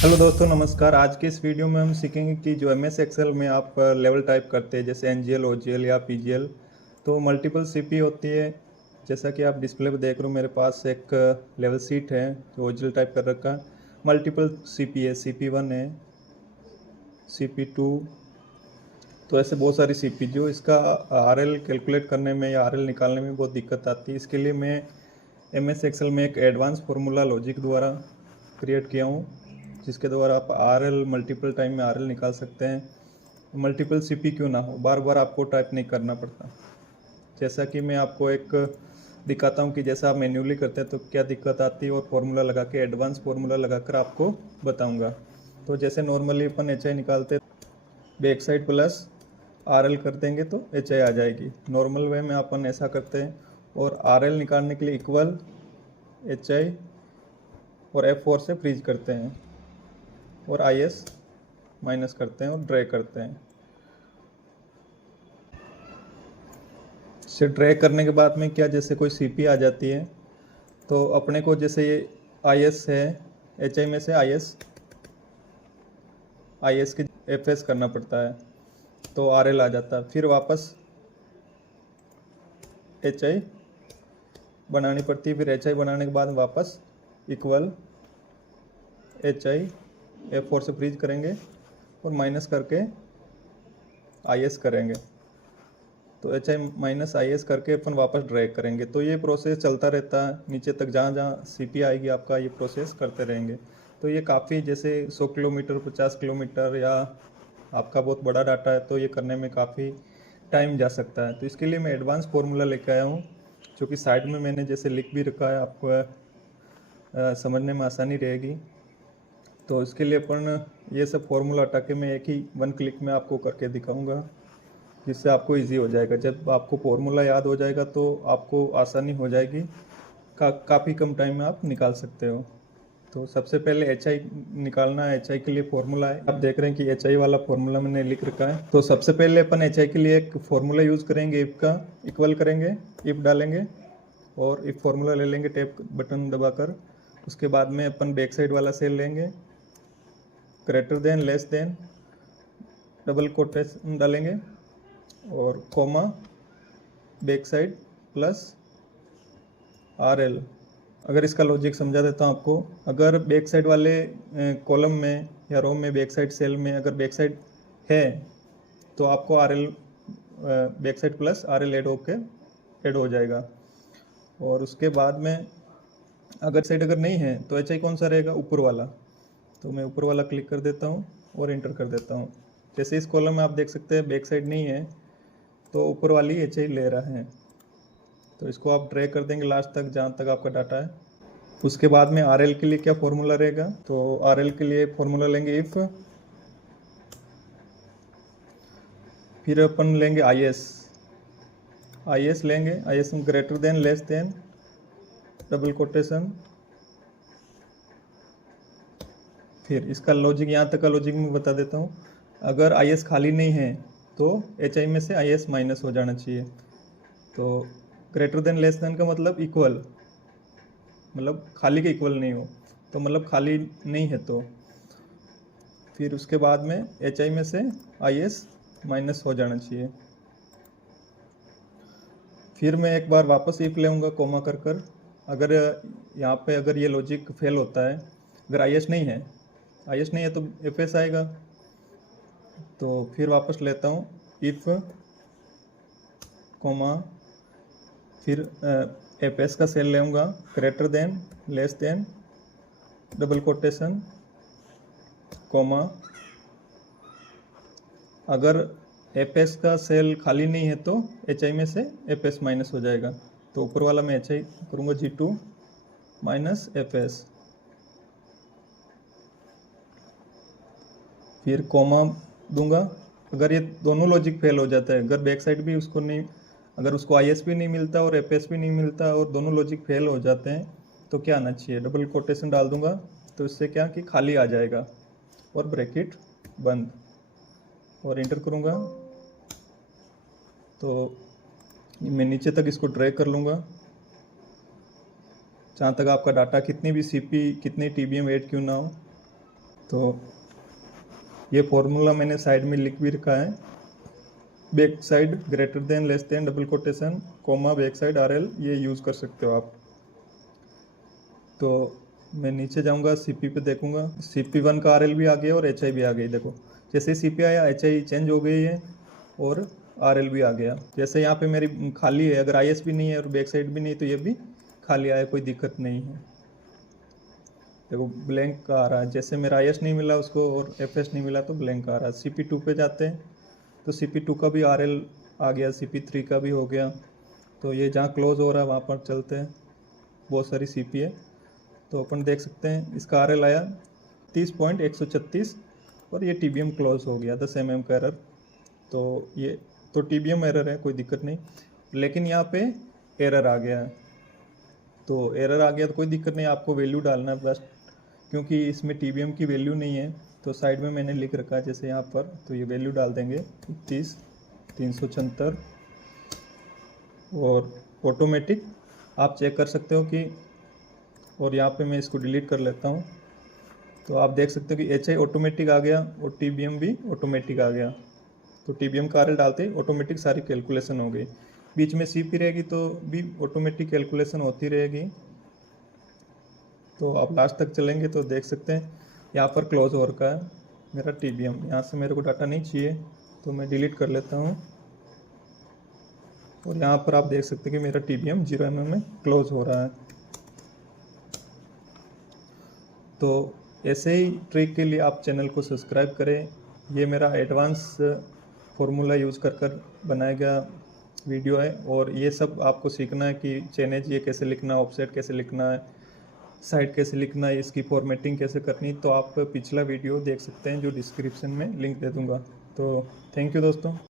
Hello दोस्तों, नमस्कार। आज के इस वीडियो में हम सीखेंगे कि जो एम एस एक्सेल में आप लेवल टाइप करते हैं, जैसे एन जी एल, ओ जी एल या पी जी एल, तो मल्टीपल सी पी होती है। जैसा कि आप डिस्प्ले पे देख रहे हो, मेरे पास एक लेवल सीट है जो ओ जी एल टाइप कर रखा है। मल्टीपल सी पी है, सी पी वन है, सी पी टू, तो ऐसे बहुत सारी सी पी। जो इसका आर एल कैलकुलेट करने में या आर एल निकालने में बहुत दिक्कत आती है। इसके लिए मैं एम एस एक्सेल में एक एडवांस फार्मूला लॉजिक द्वारा क्रिएट किया हूँ, जिसके द्वारा आप आर एल मल्टीपल टाइम में आर एल निकाल सकते हैं। मल्टीपल सी पी क्यों ना हो, बार बार आपको टाइप नहीं करना पड़ता। जैसा कि मैं आपको एक दिखाता हूँ कि जैसा आप मैन्युअली करते हैं तो क्या दिक्कत आती है, और फार्मूला लगा के, एडवांस फार्मूला लगाकर आपको बताऊँगा। तो जैसे नॉर्मली अपन एच आई निकालते, back side plus R L कर देंगे तो एच आई आ जाएगी। नॉर्मल वे में अपन ऐसा करते हैं। और आर एल निकालने के लिए इक्वल एच आई और F4 से फ्रीज करते हैं, और आई एस माइनस करते हैं और ड्रैग करते हैं। इसे ड्रैग करने के बाद में क्या, जैसे कोई सीपी आ जाती है तो अपने को, जैसे ये आई एस है, एच आई में से आई एस की एफ एस करना पड़ता है, तो आर एल आ जाता है। फिर वापस एच आई बनानी पड़ती है। फिर एच आई बनाने के बाद वापस इक्वल एच आई F4 से फ्रीज करेंगे और माइनस करके आई एस करेंगे। तो H I minus I S करके अपन वापस ड्रैग करेंगे। तो ये प्रोसेस चलता रहता है नीचे तक, जहाँ जहाँ सी पी आएगी आपका ये प्रोसेस करते रहेंगे। तो ये काफ़ी, जैसे 100 किलोमीटर, 50 किलोमीटर, या आपका बहुत बड़ा डाटा है तो ये करने में काफ़ी टाइम जा सकता है। तो इसके लिए मैं एडवांस फार्मूला लेकर आया हूँ, जो कि साइड में मैंने जैसे लिख भी रखा है, आपको समझने में आसानी रहेगी। तो इसके लिए अपन ये सब फार्मूला हटा के मैं एक ही वन क्लिक में आपको करके दिखाऊंगा, जिससे आपको इजी हो जाएगा। जब आपको फार्मूला याद हो जाएगा तो आपको आसानी हो जाएगी, काफ़ी कम टाइम में आप निकाल सकते हो। तो सबसे पहले एच आई निकालना है। एच आई के लिए फार्मूला है, आप देख रहे हैं कि एच आई वाला फार्मूला मैंने लिख रखा है। तो सबसे पहले अपन एच आई के लिए एक फार्मूला यूज़ करेंगे, इफ का। इक्वल करेंगे, इफ डालेंगे और इफ फार्मूला ले लेंगे टैप बटन दबाकर। उसके बाद में अपन बैक साइड वाला सेल लेंगे, greater than, less than, double quotation डालेंगे और comma, back side plus R L. अगर इसका लॉजिक समझा देता हूँ आपको। अगर बैक साइड वाले कॉलम में या रो में, बैक साइड सेल में अगर बैक साइड है तो आपको R L, back side plus R L add हो जाएगा। और उसके बाद में अगर साइड अगर नहीं है तो एच आई कौन सा रहेगा, ऊपर वाला। तो मैं ऊपर वाला क्लिक कर देता हूँ और इंटर कर देता हूँ। जैसे इस कॉलम में आप देख सकते हैं बैक साइड नहीं है तो ऊपर वाली एच आई ले रहा है। तो इसको आप ड्रैग कर देंगे लास्ट तक, जहाँ तक आपका डाटा है। उसके बाद में आर एल के लिए क्या फॉर्मूला रहेगा, तो आर एल के लिए फॉर्मूला लेंगे इफ, फिर अपन लेंगे आई एस लेंगे। I S greater than, less than, double quotation. फिर इसका लॉजिक, यहाँ तक का लॉजिक मैं बता देता हूँ। अगर आई एस खाली नहीं है तो एच आई में से आई एस माइनस हो जाना चाहिए। तो ग्रेटर देन, लेस देन का मतलब इक्वल, मतलब खाली के इक्वल नहीं हो, तो मतलब खाली नहीं है तो। फिर उसके बाद में एच आई में से आई एस माइनस हो जाना चाहिए। फिर मैं एक बार वापस इफ लेऊँगा कोमा कर। अगर यहाँ पे अगर ये लॉजिक फेल होता है, अगर आई एस नहीं है तो एफ एस आएगा। तो फिर वापस लेता हूँ इफ कोमा, फिर एफ एस का सेल लेऊँगा, greater than, less than, double quotation, comma. अगर एफ एस का सेल खाली नहीं है तो एच आई में से एफ एस माइनस हो जाएगा। तो ऊपर वाला मैं एच आई करूँगा G2 माइनस एफ एस। फिर कोमा दूंगा। अगर ये दोनों लॉजिक फेल हो जाता है, अगर बैक साइड भी उसको नहीं, अगर उसको आई एस भी नहीं मिलता और एफ एस भी नहीं मिलता और दोनों लॉजिक फेल हो जाते हैं, तो क्या आना चाहिए, डबल कोटेशन डाल दूंगा। तो इससे क्या कि खाली आ जाएगा, और ब्रैकेट बंद, और इंटर करूँगा। तो मैं नीचे तक इसको ड्रैग कर लूँगा, जहाँ तक आपका डाटा कितनी भी सीपी, कितनी टीबीएम ऐड क्यों ना हो। तो ये फॉर्मूला मैंने साइड में लिख भी रखा है, back side greater than less than double quotation comma back side RL, ये यूज़ कर सकते हो आप। तो मैं नीचे जाऊंगा, CP पे देखूंगा, CP1 का RL भी आ गया और HI भी आ गई। देखो जैसे CP आया HI चेंज हो गई है और RL भी आ गया। जैसे यहाँ पे मेरी खाली है, अगर IS भी नहीं है और बैक साइड भी नहीं तो ये भी खाली आया, कोई दिक्कत नहीं है। देखो ब्लैंक आ रहा है, जैसे मेरा IS नहीं मिला उसको और FS नहीं मिला तो ब्लैंक आ रहा है। CP2 पे जाते हैं तो CP2 का भी RL आ गया, CP3 का भी हो गया। तो ये जहाँ क्लोज हो रहा है वहाँ पर चलते हैं, बहुत सारी CP है। तो अपन देख सकते हैं इसका RL आया 30.136 और ये TBM क्लोज हो गया 10 mm का एरर। तो ये तो TBM एरर है, कोई दिक्कत नहीं, लेकिन यहाँ पे एरर आ गया है। तो एरर आ गया तो कोई दिक्कत नहीं, आपको वैल्यू डालना है बेस्ट, क्योंकि इसमें TBM की वैल्यू नहीं है। तो साइड में मैंने लिख रखा है जैसे यहाँ पर, तो ये वैल्यू डाल देंगे 30,376 और ऑटोमेटिक आप चेक कर सकते हो कि, और यहाँ पे मैं इसको डिलीट कर लेता हूँ। तो आप देख सकते हो कि HI ऑटोमेटिक आ गया और TBM भी ऑटोमेटिक आ गया। तो TBM का RL डालते ही ऑटोमेटिक सारी कैलकुलेशन हो गई। बीच में CP रहेगी तो भी ऑटोमेटिक कैलकुलेशन होती रहेगी। तो आप लास्ट तक चलेंगे तो देख सकते हैं यहाँ पर क्लोज हो रखा है मेरा TBM। यहाँ से मेरे को डाटा नहीं चाहिए तो मैं डिलीट कर लेता हूँ और यहाँ पर आप देख सकते हैं कि मेरा TBM 0 mm में क्लोज हो रहा है। तो ऐसे ही ट्रिक के लिए आप चैनल को सब्सक्राइब करें। ये मेरा एडवांस फार्मूला यूज़ कर बनाया गया वीडियो है, और ये सब आपको सीखना है कि चेनेज ये कैसे लिखना है, ऑफसेट कैसे लिखना है, साइड कैसे लिखना है, इसकी फॉर्मेटिंग कैसे करनी, तो आप पिछला वीडियो देख सकते हैं जो डिस्क्रिप्शन में लिंक दे दूँगा। तो थैंक यू दोस्तों।